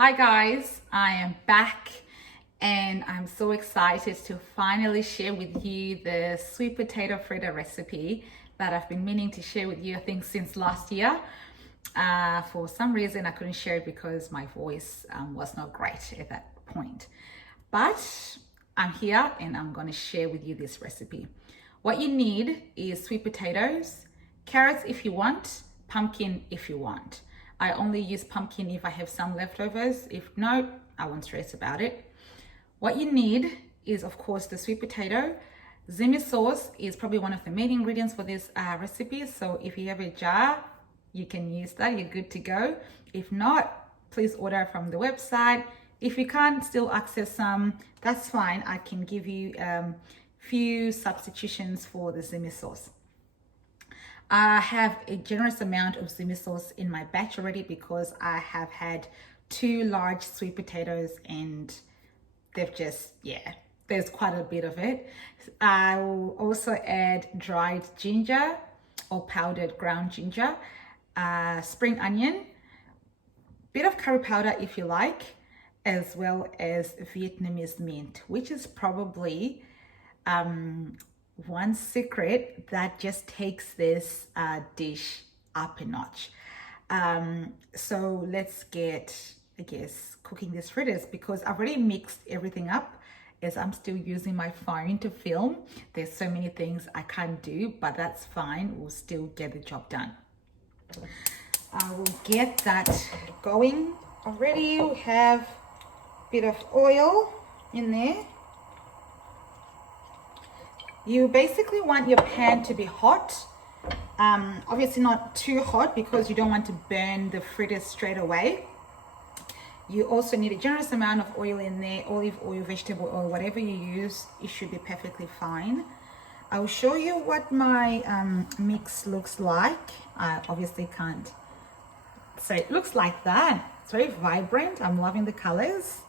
Hi guys, I am back and I'm so excited to finally share with you the sweet potato fritter recipe that I've been meaning to share with you, I think since last year. For some reason I couldn't share it because my voice was not great at that point. But I'm here and I'm going to share with you this recipe. What you need is sweet potatoes, carrots if you want, pumpkin if you want. I only use pumpkin if I have some leftovers. If not, I won't stress about it. What you need is, of course, the sweet potato. Zimi sauce is probably one of the main ingredients for this recipe. So if you have a jar, you can use that. You're good to go. If not, please order from the website. If you can't still access some, that's fine. I can give you few substitutions for the Zimi sauce. I have a generous amount of Zimi sauce in my batch already because I have had 2 large sweet potatoes and they've just, there's quite a bit of it. I will also add dried ginger or powdered ground ginger, spring onion, bit of curry powder if you like, as well as Vietnamese mint, which is probably one secret that just takes this dish up a notch. So let's get, I guess, cooking these fritters because I've already mixed everything up as I'm still using my phone to film. There's so many things I can't do, but that's fine. We'll still get the job done. I will get that going already. We have a bit of oil in there. You basically want your pan to be hot. Obviously not too hot because you don't want to burn the fritters straight away. You also need a generous amount of oil in there, olive oil, vegetable oil, whatever you use, it should be perfectly fine. I'll show you what my mix looks like. I obviously can't. So it looks like that. It's very vibrant. I'm loving the colors.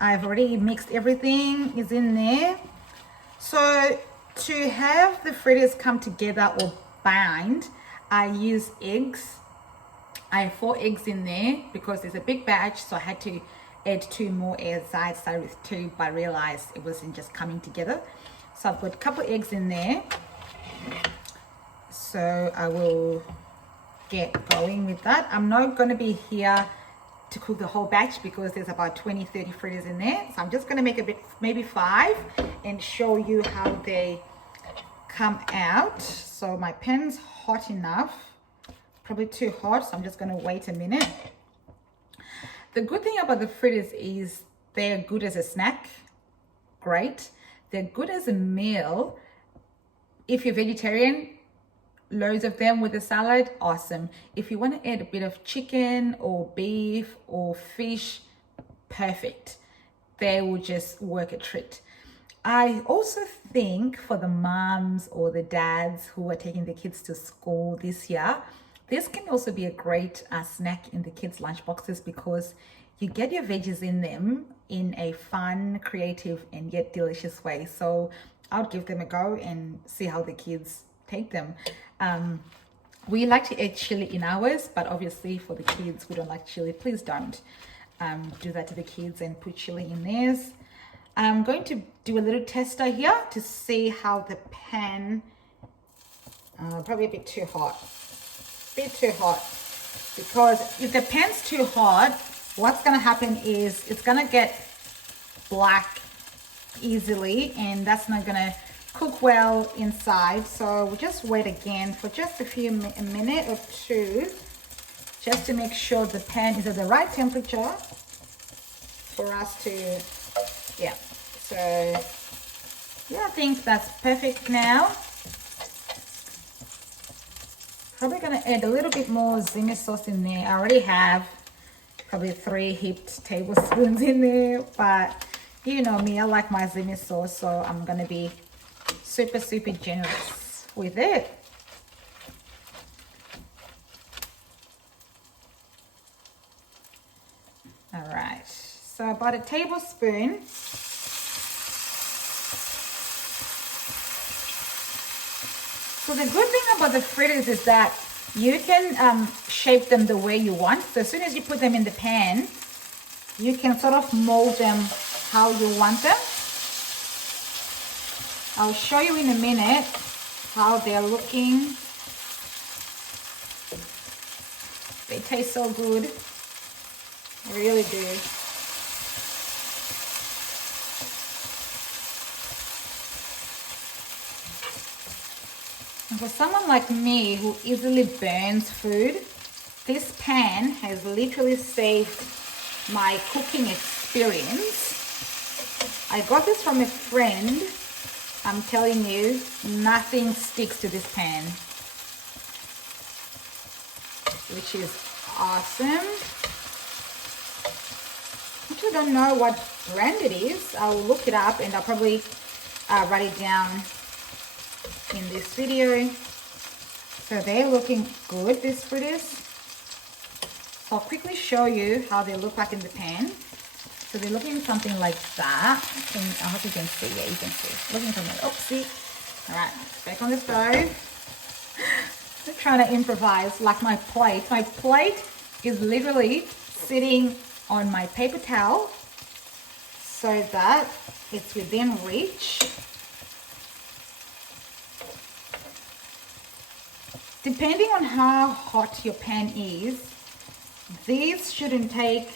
I've already mixed everything, is in there. So to have the fritters come together or bind, I use eggs. I have 4 eggs in there because there's a big batch, so I had to add 2 more eggs. I started with 2, but I realized it wasn't just coming together. So I've got a couple of eggs in there. So I will get going with that. I'm not going to be here to cook the whole batch because there's about 20-30 fritters in there, so I'm just going to make a bit, maybe 5, and show you how they come out. So my pan's hot enough, probably too hot, so I'm just going to wait a minute. The good thing about the fritters is they're good as a snack, great. They're good as a meal. If you're vegetarian, loads of them with a salad, awesome. If you want to add a bit of chicken or beef or fish, perfect. They will just work a treat. I also think for the moms or the dads who are taking the kids to school this year, this can also be a great snack in the kids' lunch boxes because you get your veggies in them in a fun, creative, and yet delicious way. So I'll give them a go and see how the kids take them. We like to add chili in ours, but obviously for the kids who don't like chili, please don't do that to the kids and put chili in theirs. I'm going to do a little tester here to see how the pan, probably a bit too hot, because if the pan's too hot, what's going to happen is it's going to get black easily, and that's not going to cook well inside. So we'll just wait again for just a minute or 2 just to make sure the pan is at the right temperature for us to, so I think that's perfect now. Probably going to add a little bit more Zimi sauce in there. I already have probably 3 heaped tablespoons in there, but you know me, I like my Zimi sauce, so I'm going to be super generous with it. All right, so about a tablespoon. So the good thing about the fritters is that you can shape them the way you want. So as soon as you put them in the pan, you can sort of mold them how you want them. I'll show you in a minute how they're looking. They taste so good. They really do. And for someone like me who easily burns food, this pan has literally saved my cooking experience. I got this from a friend. I'm telling you, nothing sticks to this pan, which is awesome. I actually don't know what brand it is. I'll look it up and I'll probably write it down in this video. So they're looking good, these fritters. So I'll quickly show you how they look like in the pan. So they're looking something like that. I hope you can see. Yeah, you can see. Looking something. Oopsie. All right, back on the stove. I'm trying to improvise like my plate. My plate is literally sitting on my paper towel so that it's within reach. Depending on how hot your pan is, these shouldn't take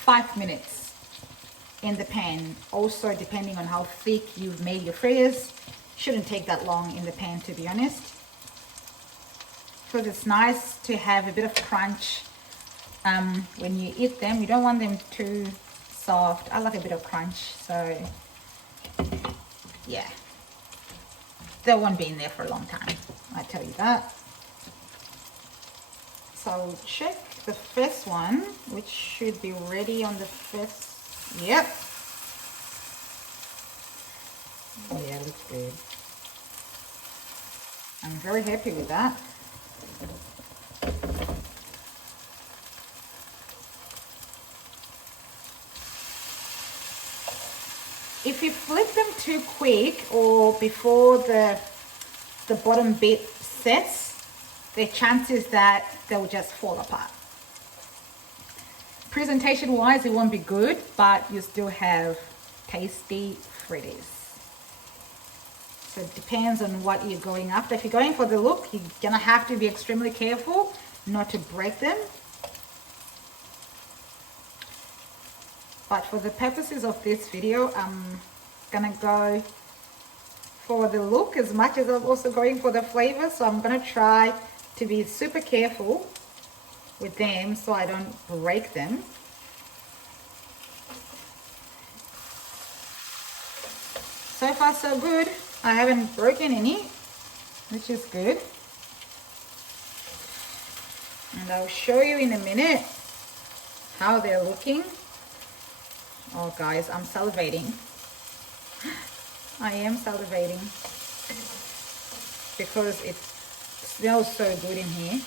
5 minutes in the pan. Also, depending on how thick you've made your fritters, shouldn't take that long in the pan, to be honest. Because it's nice to have a bit of crunch when you eat them. You don't want them too soft. I like a bit of crunch, so yeah. They won't be in there for a long time, I tell you that. So I'll check the first one, which should be ready on the first. Yep. Yeah, looks good. I'm very happy with that. If you flip them too quick or before the bottom bit sets, the chances that they'll just fall apart. Presentation wise, it won't be good, but you still have tasty fritters. So it depends on what you're going after. If you're going for the look, you're gonna have to be extremely careful not to break them. But for the purposes of this video, I'm gonna go for the look as much as I'm also going for the flavor. So I'm gonna try to be super careful with them so I don't break them. So far so good. I haven't broken any, which is good. And I'll show you in a minute how they're looking. Oh guys, I'm salivating. I am salivating because it smells so good in here.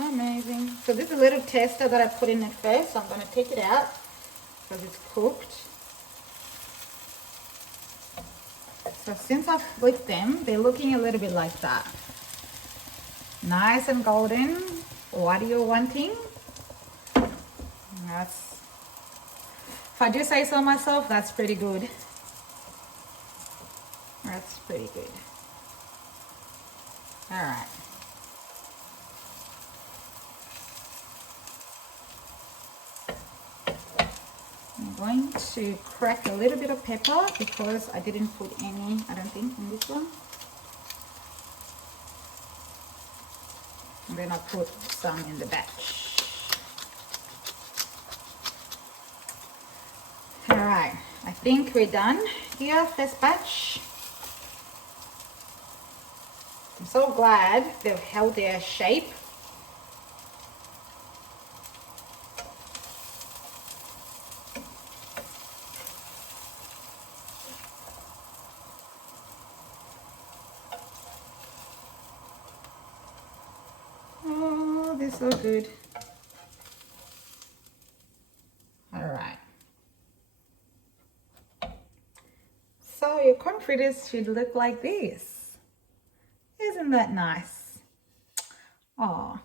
Amazing. So this is a little tester that I put in at first. So I'm going to take it out because it's cooked. So since I've flipped them, they're looking a little bit like that. Nice and golden. What are you wanting? That's, if I do say so myself, that's pretty good. That's pretty good. All right. I'm going to crack a little bit of pepper because I didn't put any, I don't think, in this one. And then I'll put some in the batch. All right, I think we're done here, first batch. I'm so glad they've held their shape. Oh, they're so good. All right. fritters should look like this. Isn't that nice? Oh,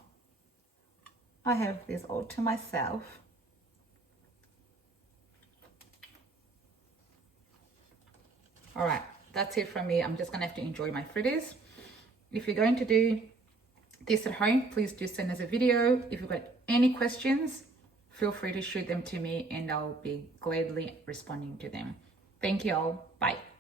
I have this all to myself. All right, that's it from me. I'm just gonna have to enjoy my fritters. If you're going to do this at home, please do send us a video. If you've got any questions, feel free to shoot them to me and I'll be gladly responding to them. Thank you all. Bye.